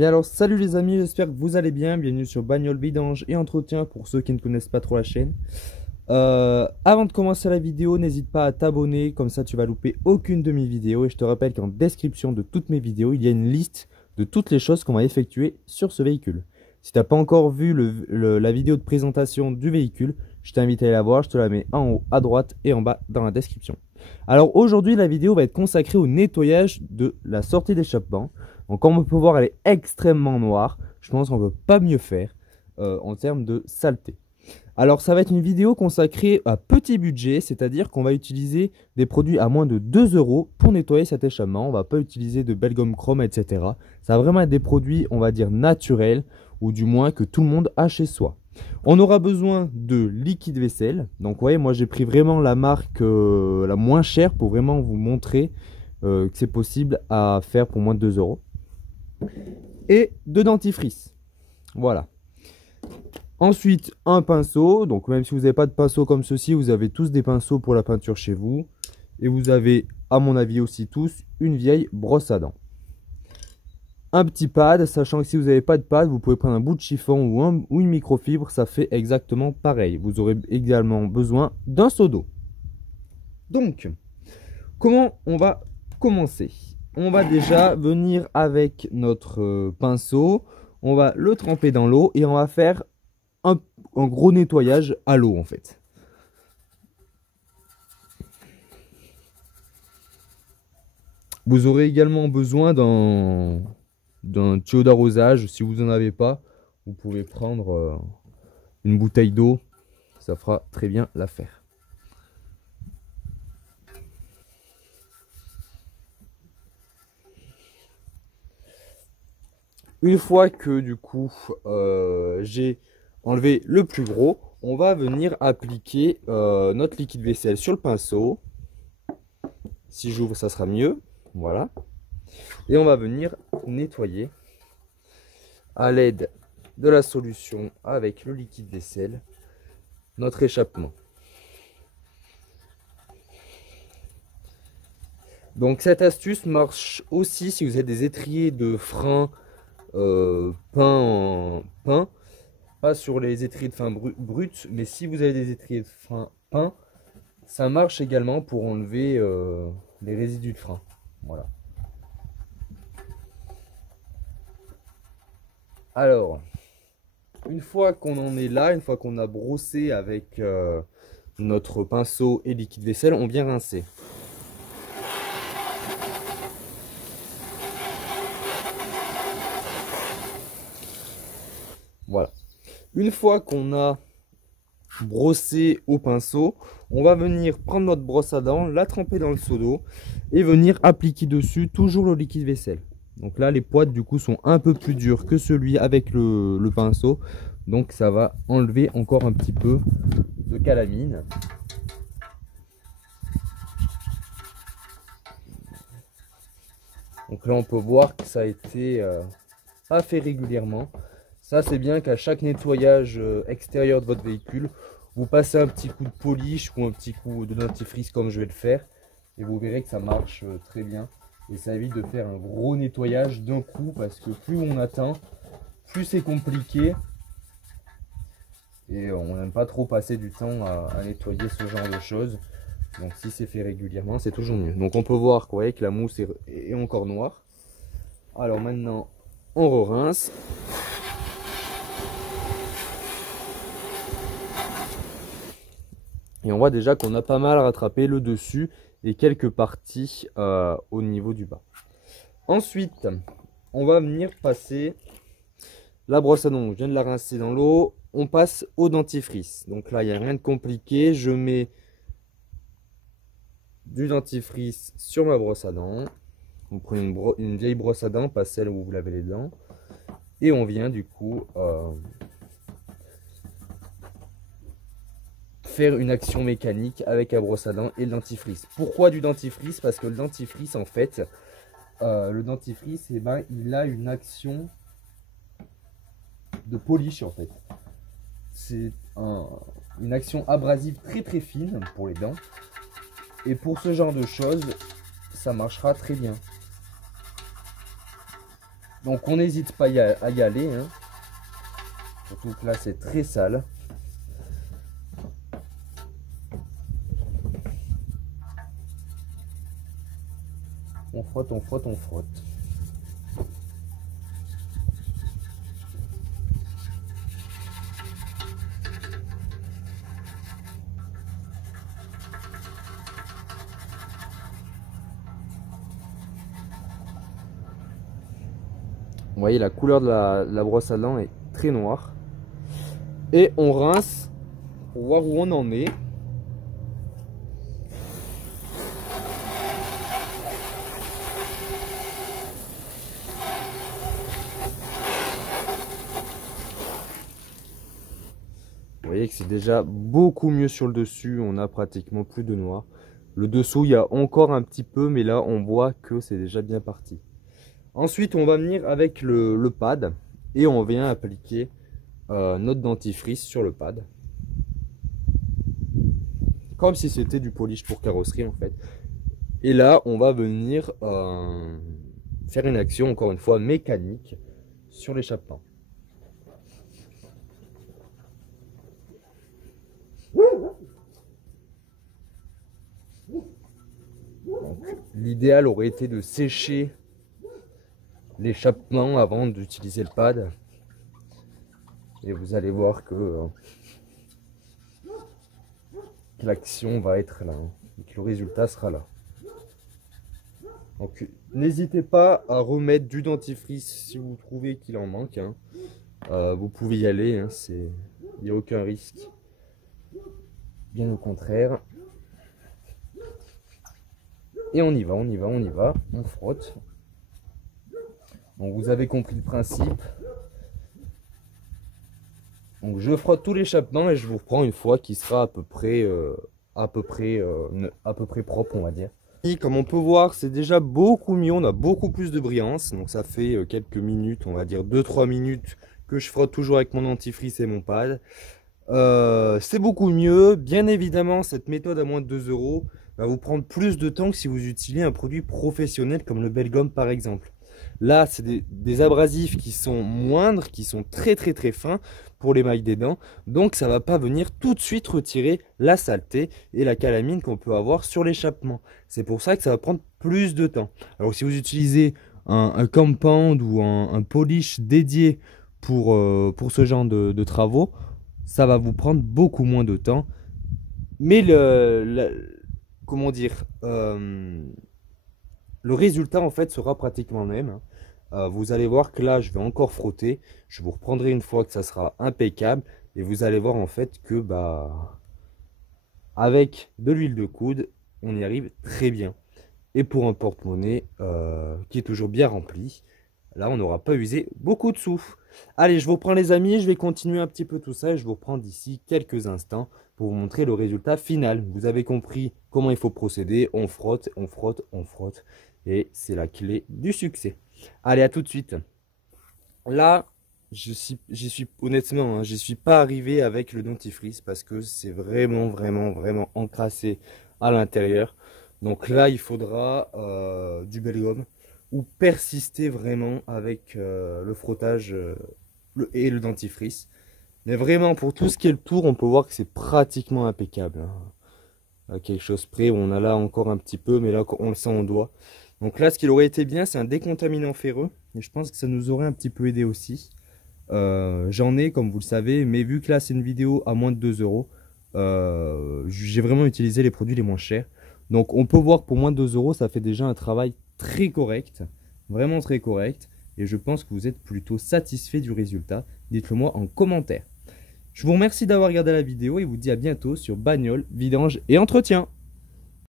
Mais alors, salut les amis, j'espère que vous allez bien. Bienvenue sur Bagnole Vidange et Entretien pour ceux qui ne connaissent pas trop la chaîne. Avant de commencer la vidéo, n'hésite pas à t'abonner, comme ça tu vas louper aucune de mes vidéos. Et je te rappelle qu'en description de toutes mes vidéos, il y a une liste de toutes les choses qu'on va effectuer sur ce véhicule. Si tu n'as pas encore vu la vidéo de présentation du véhicule, je t'invite à aller la voir, je te la mets en haut à droite et en bas dans la description. Alors aujourd'hui, la vidéo va être consacrée au nettoyage de la sortie d'échappement. Donc comme on peut voir, elle est extrêmement noire. Je pense qu'on ne peut pas mieux faire en termes de saleté. Alors ça va être une vidéo consacrée à petit budget, c'est-à-dire qu'on va utiliser des produits à moins de 2 € pour nettoyer cet échappement. On ne va pas utiliser de belle gomme chrome, etc. Ça va vraiment être des produits, on va dire, naturels, ou du moins que tout le monde a chez soi. On aura besoin de liquide vaisselle. Donc vous voyez, moi j'ai pris vraiment la marque la moins chère pour vraiment vous montrer que c'est possible à faire pour moins de 2 €. Et de dentifrice. Voilà. Ensuite, un pinceau. Donc même si vous n'avez pas de pinceau comme ceci, vous avez tous des pinceaux pour la peinture chez vous. Et vous avez, à mon avis aussi tous, une vieille brosse à dents. Un petit pad, sachant que si vous n'avez pas de pad, vous pouvez prendre un bout de chiffon ou une microfibre, ça fait exactement pareil. Vous aurez également besoin d'un seau d'eau. Donc, comment on va commencer? On va déjà venir avec notre pinceau, on va le tremper dans l'eau et on va faire un gros nettoyage à l'eau en fait. Vous aurez également besoin d'un tuyau d'arrosage. Si vous n'en avez pas, vous pouvez prendre une bouteille d'eau, ça fera très bien l'affaire. Une fois que du coup j'ai enlevé le plus gros, on va venir appliquer notre liquide vaisselle sur le pinceau. Si j'ouvre, ça sera mieux. Voilà. Et on va venir nettoyer à l'aide de la solution avec le liquide vaisselle notre échappement. Donc cette astuce marche aussi si vous avez des étriers de frein peints, pas sur les étriers de frein bruts, mais si vous avez des étriers de frein peints, ça marche également pour enlever les résidus de frein. Voilà. Alors, une fois qu'on en est là, une fois qu'on a brossé avec notre pinceau et liquide vaisselle, on vient rincer. Voilà. Une fois qu'on a brossé au pinceau, on va venir prendre notre brosse à dents, la tremper dans le seau d'eau et venir appliquer dessus toujours le liquide vaisselle. Donc là, les poids du coup sont un peu plus durs que celui avec le pinceau. Donc ça va enlever encore un petit peu de calamine. Donc là, on peut voir que ça a été pas fait régulièrement. Ça, c'est bien qu'à chaque nettoyage extérieur de votre véhicule, vous passez un petit coup de polish ou un petit coup de dentifrice comme je vais le faire. Et vous verrez que ça marche très bien. Et ça évite de faire un gros nettoyage d'un coup parce que plus on attend, plus c'est compliqué. Et on n'aime pas trop passer du temps à nettoyer ce genre de choses. Donc si c'est fait régulièrement, c'est toujours mieux. Donc on peut voir que la mousse est encore noire. Alors maintenant, on re-rince. Et on voit déjà qu'on a pas mal rattrapé le dessus et quelques parties au niveau du bas. Ensuite, on va venir passer la brosse à dents. Je viens de la rincer dans l'eau. On passe au dentifrice. Donc là, il n'y a rien de compliqué. Je mets du dentifrice sur ma brosse à dents. Vous prenez une vieille brosse à dents, pas celle où vous lavez les dents. Et on vient du coup faire une action mécanique avec la brosse à dents et le dentifrice. Pourquoi du dentifrice? Parce que le dentifrice, en fait, il a une action de polish, en fait. C'est une action abrasive très très fine pour les dents. Et pour ce genre de choses, ça marchera très bien. Donc on n'hésite pas à y aller, hein. Surtout que là c'est très sale. On frotte, on frotte, on frotte. Vous voyez, la couleur de la brosse à dents est très noire. Et on rince pour voir où on en est. Vous voyez que c'est déjà beaucoup mieux sur le dessus, on a pratiquement plus de noir. Le dessous, il y a encore un petit peu, mais là on voit que c'est déjà bien parti. Ensuite, on va venir avec le pad et on vient appliquer notre dentifrice sur le pad. Comme si c'était du polish pour carrosserie en fait. Et là, on va venir faire une action, encore une fois, mécanique sur l'échappement. L'idéal aurait été de sécher l'échappement avant d'utiliser le pad. Et vous allez voir que l'action va être là, hein, et que le résultat sera là. Donc n'hésitez pas à remettre du dentifrice si vous trouvez qu'il en manque, hein. Vous pouvez y aller, hein, il n'y a aucun risque. Bien au contraire. Et on y va, on y va, on y va, on frotte. Donc vous avez compris le principe. Donc je frotte tout l'échappement et je vous reprends une fois qu'il sera à peu près propre, on va dire. Et comme on peut voir, c'est déjà beaucoup mieux, on a beaucoup plus de brillance. Donc ça fait quelques minutes, on va dire 2-3 minutes que je frotte toujours avec mon dentifrice et mon pad. C'est beaucoup mieux. Bien évidemment, cette méthode à moins de 2 € va vous prendre plus de temps que si vous utilisez un produit professionnel comme le Belgum par exemple. Là, c'est des abrasifs qui sont moindres, qui sont très fins pour l'émail des dents. Donc, ça ne va pas venir tout de suite retirer la saleté et la calamine qu'on peut avoir sur l'échappement. C'est pour ça que ça va prendre plus de temps. Alors, si vous utilisez un compound ou un polish dédié pour ce genre de travaux, ça va vous prendre beaucoup moins de temps. Mais comment dire, le résultat en fait sera pratiquement le même. Vous allez voir que là je vais encore frotter. Je vous reprendrai une fois que ça sera impeccable. Et vous allez voir en fait que avec de l'huile de coude, on y arrive très bien. Et pour un porte-monnaie qui est toujours bien rempli, là on n'aura pas usé beaucoup de sous. Allez, je vous reprends les amis, je vais continuer un petit peu tout ça et je vous reprends d'ici quelques instants pour vous montrer le résultat final. Vous avez compris comment il faut procéder, on frotte, on frotte, on frotte et c'est la clé du succès. Allez, à tout de suite. Là, j'y suis honnêtement, hein, j'y suis pas arrivé avec le dentifrice parce que c'est vraiment encrassé à l'intérieur. Donc là, il faudra du Belgum ou persister vraiment avec le frottage et le dentifrice. Mais vraiment, pour tout ce qui est le tour, on peut voir que c'est pratiquement impeccable, hein. À quelque chose près, on a là encore un petit peu, mais là, on le sent en doigt. Donc là, ce qui aurait été bien, c'est un décontaminant ferreux. Et je pense que ça nous aurait un petit peu aidé aussi. J'en ai, comme vous le savez, mais vu que là, c'est une vidéo à moins de 2 €, j'ai vraiment utilisé les produits les moins chers. Donc on peut voir que pour moins de 2 €, ça fait déjà un travail très correct, vraiment très correct. Et je pense que vous êtes plutôt satisfait du résultat. Dites-le moi en commentaire. Je vous remercie d'avoir regardé la vidéo et vous dis à bientôt sur bagnole, vidange et entretien.